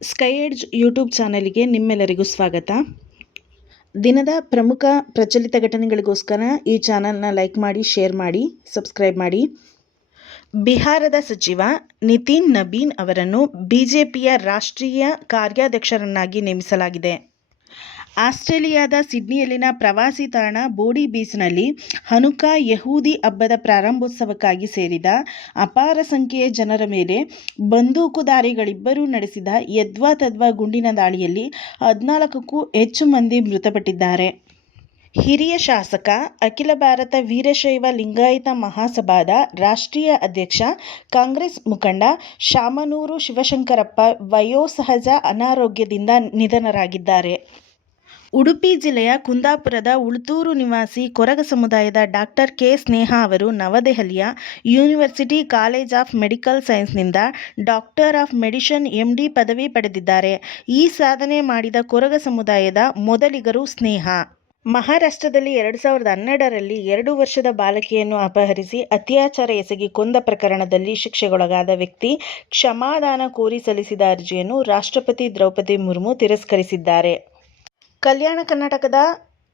Sky edge YouTube ಚಾನಲ್ಗೆ ನಿಮ್ಮೆಲ್ಲರಿಗೂ ಸ್ವಾಗತ. ದಿನದ ಪ್ರಮುಖ ಪ್ರಚಲಿತ ಘಟನೆಗಳಿಗೋಸ್ಕರ ಈ ಚಾನಲ್ನ ಲೈಕ್ ಮಾಡಿ, ಶೇರ್ ಮಾಡಿ, ಸಬ್ಸ್ಕ್ರೈಬ್ ಮಾಡಿ. ಬಿಹಾರದ ಸಚಿವ ನಿತಿನ್ ನಬೀನ್ ಅವರನ್ನು ಬಿಜೆಪಿಯ ರಾಷ್ಟ್ರೀಯ ಕಾರ್ಯಾಧ್ಯಕ್ಷರನ್ನಾಗಿ ನೇಮಿಸಲಾಗಿದೆ. ಆಸ್ಟ್ರೇಲಿಯಾದ ಸಿಡ್ನಿಯಲ್ಲಿನ ಪ್ರವಾಸಿ ತಾಣ ಬೋಡಿ ಬೀಚ್ನಲ್ಲಿ ಹನುಕಾ ಯಹೂದಿ ಹಬ್ಬದ ಪ್ರಾರಂಭೋತ್ಸವಕ್ಕಾಗಿ ಸೇರಿದ ಅಪಾರ ಸಂಖ್ಯೆಯ ಜನರ ಮೇಲೆ ಬಂದೂಕುಧಾರಿಗಳಿಬ್ಬರು ನಡೆಸಿದ ಯದ್ವಾತದ್ವಾ ಗುಂಡಿನ ದಾಳಿಯಲ್ಲಿ 14ಕ್ಕೂ ಹೆಚ್ಚು ಮಂದಿ ಮೃತಪಟ್ಟಿದ್ದಾರೆ. ಹಿರಿಯ ಶಾಸಕ, ಅಖಿಲ ಭಾರತ ವೀರಶೈವ ಲಿಂಗಾಯತ ಮಹಾಸಭಾದ ರಾಷ್ಟ್ರೀಯ ಅಧ್ಯಕ್ಷ, ಕಾಂಗ್ರೆಸ್ ಮುಖಂಡ ಶಾಮನೂರು ಶಿವಶಂಕರಪ್ಪ ವಯೋಸಹಜ ಅನಾರೋಗ್ಯದಿಂದ ನಿಧನರಾಗಿದ್ದಾರೆ. ಉಡುಪಿ ಜಿಲ್ಲೆಯ ಕುಂದಾಪುರದ ಉಳ್ತೂರು ನಿವಾಸಿ ಕೊರಗ ಸಮುದಾಯದ ಡಾಕ್ಟರ್ ಕೆ. ಸ್ನೇಹ ಅವರು ನವದೆಹಲಿಯ ಯೂನಿವರ್ಸಿಟಿ ಕಾಲೇಜ್ ಆಫ್ ಮೆಡಿಕಲ್ ಸೈನ್ಸ್ನಿಂದ ಡಾಕ್ಟರ್ ಆಫ್ ಮೆಡಿಸಿನ್ (MD) ಪದವಿ ಪಡೆದಿದ್ದಾರೆ. ಈ ಸಾಧನೆ ಮಾಡಿದ ಕೊರಗ ಸಮುದಾಯದ ಮೊದಲಿಗರು ಸ್ನೇಹ. ಮಹಾರಾಷ್ಟ್ರದಲ್ಲಿ 2012ರಲ್ಲಿ 2 ವರ್ಷದ ಬಾಲಕಿಯನ್ನು ಅಪಹರಿಸಿ ಅತ್ಯಾಚಾರ ಎಸಗಿ ಕೊಂದ ಪ್ರಕರಣದಲ್ಲಿ ಶಿಕ್ಷೆಗೊಳಗಾದ ವ್ಯಕ್ತಿ ಕ್ಷಮಾದಾನ ಕೋರಿ ಸಲ್ಲಿಸಿದ ಅರ್ಜಿಯನ್ನು ರಾಷ್ಟ್ರಪತಿ ದ್ರೌಪದಿ ಮುರ್ಮು ತಿರಸ್ಕರಿಸಿದ್ದಾರೆ. ಕಲ್ಯಾಣ ಕರ್ನಾಟಕದ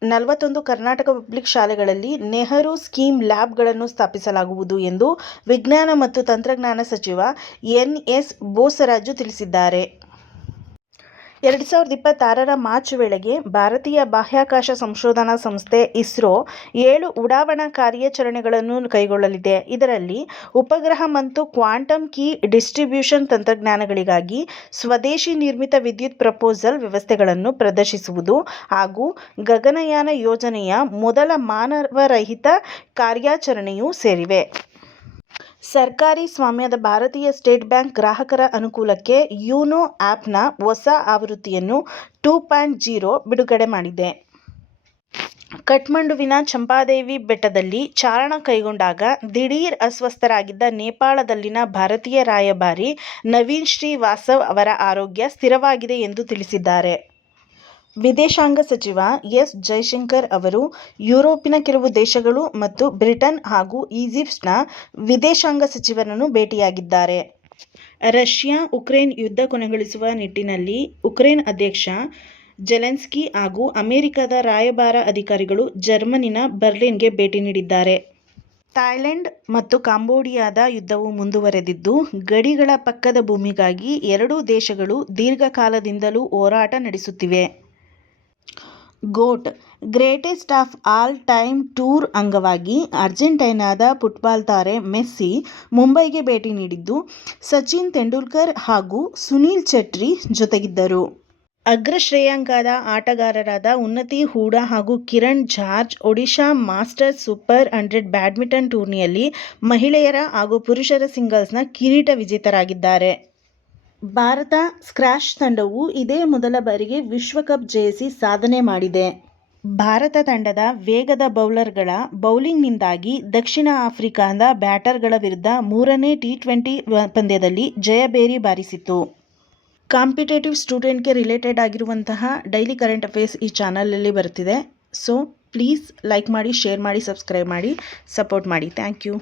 41 ಕರ್ನಾಟಕ ಪಬ್ಲಿಕ್ ಶಾಲೆಗಳಲ್ಲಿ ನೆಹರು ಸ್ಕೀಮ್ ಲ್ಯಾಬ್ಗಳನ್ನು ಸ್ಥಾಪಿಸಲಾಗುವುದು ಎಂದು ವಿಜ್ಞಾನ ಮತ್ತು ತಂತ್ರಜ್ಞಾನ ಸಚಿವ ಎನ್.ಎಸ್. ಬೋಸರಾಜು ತಿಳಿಸಿದ್ದಾರೆ. 2026ರ ಮಾರ್ಚ್ ವೇಳೆಗೆ ಭಾರತೀಯ ಬಾಹ್ಯಾಕಾಶ ಸಂಶೋಧನಾ ಸಂಸ್ಥೆ ಇಸ್ರೋ 7 ಉಡಾವಣಾ ಕಾರ್ಯಾಚರಣೆಗಳನ್ನು ಕೈಗೊಳ್ಳಲಿದೆ. ಇದರಲ್ಲಿ ಉಪಗ್ರಹ ಮತ್ತು ಕ್ವಾಂಟಮ್ ಕೀ ಡಿಸ್ಟ್ರಿಬ್ಯೂಷನ್ ತಂತ್ರಜ್ಞಾನಗಳಿಗಾಗಿ ಸ್ವದೇಶಿ ನಿರ್ಮಿತ ವಿದ್ಯುತ್ ಪ್ರಪೋಸಲ್ ವ್ಯವಸ್ಥೆಗಳನ್ನು ಪ್ರದರ್ಶಿಸುವುದು ಹಾಗೂ ಗಗನಯಾನ ಯೋಜನೆಯ ಮೊದಲ ಮಾನವರಹಿತ ಕಾರ್ಯಾಚರಣೆಯೂ ಸೇರಿವೆ. ಸರ್ಕಾರಿ ಸ್ವಾಮ್ಯದ ಭಾರತೀಯ ಸ್ಟೇಟ್ ಬ್ಯಾಂಕ್ ಗ್ರಾಹಕರ ಅನುಕೂಲಕ್ಕೆ ಯೂನೋ ಆ್ಯಪ್ನ ಹೊಸ ಆವೃತ್ತಿಯನ್ನು 2.0 ಬಿಡುಗಡೆ ಮಾಡಿದೆ. ಕಠ್ಮಂಡುವಿನ ಚಂಪಾದೇವಿ ಬೆಟ್ಟದಲ್ಲಿ ಚಾರಣ ಕೈಗೊಂಡಾಗ ದಿಢೀರ್ ಅಸ್ವಸ್ಥರಾಗಿದ್ದ ನೇಪಾಳದಲ್ಲಿನ ಭಾರತೀಯ ರಾಯಭಾರಿ ನವೀನ್ ಶ್ರೀವಾಸ್ತವ ಅವರ ಆರೋಗ್ಯ ಸ್ಥಿರವಾಗಿದೆ ಎಂದು ತಿಳಿಸಿದ್ದಾರೆ. ವಿದೇಶಾಂಗ ಸಚಿವ ಎಸ್. ಜೈಶಂಕರ್ ಅವರು ಯುರೋಪಿನ ಕೆಲವು ದೇಶಗಳು ಮತ್ತು ಬ್ರಿಟನ್ ಹಾಗೂ ಈಜಿಪ್ಟ್ನ ವಿದೇಶಾಂಗ ಸಚಿವರನ್ನು ಭೇಟಿಯಾಗಿದ್ದಾರೆ. ರಷ್ಯಾ ಉಕ್ರೇನ್ ಯುದ್ಧ ಕೊನೆಗೊಳಿಸುವ ನಿಟ್ಟಿನಲ್ಲಿ ಉಕ್ರೇನ್ ಅಧ್ಯಕ್ಷ ಜೆಲೆನ್ಸ್ಕಿ ಹಾಗೂ ಅಮೆರಿಕದ ರಾಯಭಾರ ಅಧಿಕಾರಿಗಳು ಜರ್ಮನಿನ ಬರ್ಲಿನ್ಗೆ ಭೇಟಿ ನೀಡಿದ್ದಾರೆ. ಥಾಯ್ಲೆಂಡ್ ಮತ್ತು ಕಾಂಬೋಡಿಯಾದ ಯುದ್ಧವು ಮುಂದುವರೆದಿದ್ದು, ಗಡಿಗಳ ಪಕ್ಕದ ಭೂಮಿಗಾಗಿ ಎರಡೂ ದೇಶಗಳು ದೀರ್ಘಕಾಲದಿಂದಲೂ ಹೋರಾಟ ನಡೆಸುತ್ತಿವೆ. Goat greatest of all time tour ಅಂಗವಾಗಿ ಅರ್ಜೆಂಟೈನಾದ ಫುಟ್ಬಾಲ್ ತಾರೆ ಮೆಸ್ಸಿ ಮುಂಬೈಗೆ ಭೇಟಿ ನೀಡಿದ್ದು, ಸಚಿನ್ ತೆಂಡೂಲ್ಕರ್ ಹಾಗೂ ಸುನೀಲ್ ಛೆಟ್ರಿ ಜೊತೆಗಿದ್ದರು. ಅಗ್ರ ಶ್ರೇಯಾಂಕದ ಆಟಗಾರರಾದ ಉನ್ನತಿ ಹೂಡಾ ಹಾಗೂ Kiran George Odisha masters super 100 badminton ಟೂರ್ನಿಯಲ್ಲಿ ಮಹಿಳೆಯರ ಹಾಗೂ ಪುರುಷರ ಸಿಂಗಲ್ಸ್ನ ಕಿರೀಟ ವಿಜೇತರಾಗಿದ್ದಾರೆ. ಭಾರತ ಸ್ಕ್ವಾಷ್ ತಂಡವು ಇದೇ ಮೊದಲ ಬಾರಿಗೆ ವಿಶ್ವಕಪ್ ಜಯಿಸಿ ಸಾಧನೆ ಮಾಡಿದೆ. ಭಾರತ ತಂಡದ ವೇಗದ ಬೌಲರ್ಗಳ ಬೌಲಿಂಗ್ನಿಂದಾಗಿ ದಕ್ಷಿಣ ಆಫ್ರಿಕಾದ ಬ್ಯಾಟರ್ಗಳ ವಿರುದ್ಧ 3ನೇ ಟಿ20 ಪಂದ್ಯದಲ್ಲಿ ಜಯಭೇರಿ ಬಾರಿಸಿತು. ಕಾಂಪಿಟೇಟಿವ್ ಸ್ಟೂಡೆಂಟ್ಗೆ ರಿಲೇಟೆಡ್ ಆಗಿರುವಂತಹ ಡೈಲಿ ಕರೆಂಟ್ ಅಫೇರ್ಸ್ ಈ ಚಾನಲಲ್ಲಿ ಬರ್ತಿದೆ. ಸೊ ಪ್ಲೀಸ್ ಲೈಕ್ ಮಾಡಿ, ಶೇರ್ ಮಾಡಿ, ಸಬ್ಸ್ಕ್ರೈಬ್ ಮಾಡಿ, ಸಪೋರ್ಟ್ ಮಾಡಿ. Thank you.